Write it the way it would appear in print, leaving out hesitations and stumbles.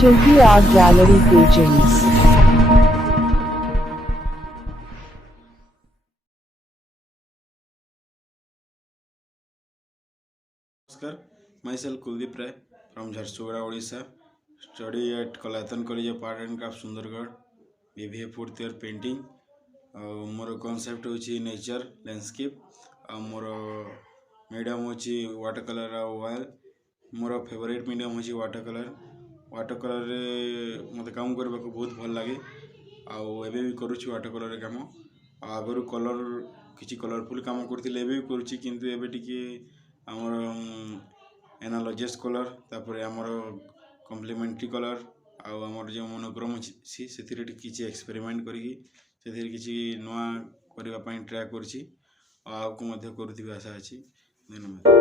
शिल्पी art gallery pageants. नमस्कार, myself Kuldeep Rai from Jharsuguda, Odisha. Study at Kalayatan College of Art and Craft, Sundargarh. BBA 4th year painting. More concept होची nature landscape मोर medium होची water colour oil. मोर favourite medium होची water colour रे मते काम करबा को बहुत भल लागे। आउ एबे भी करूची वाटर कलर रे काम। आगरु कलर किछि कलरफुल काम करथिले एबे भी करूची, किंतु एबे टिके हमर एनालॉजिस्ट कलर तापर हमर कॉम्प्लीमेंटरी कलर आउ हमर जे मोनोक्रोम अछि सेथिरे किछि एक्सपेरिमेंट करिकि सेथिरे किछि नवा करबा पई ट्राई करछि। आउ को मध्ये करूथिबे आशा अछि। धन्यवाद।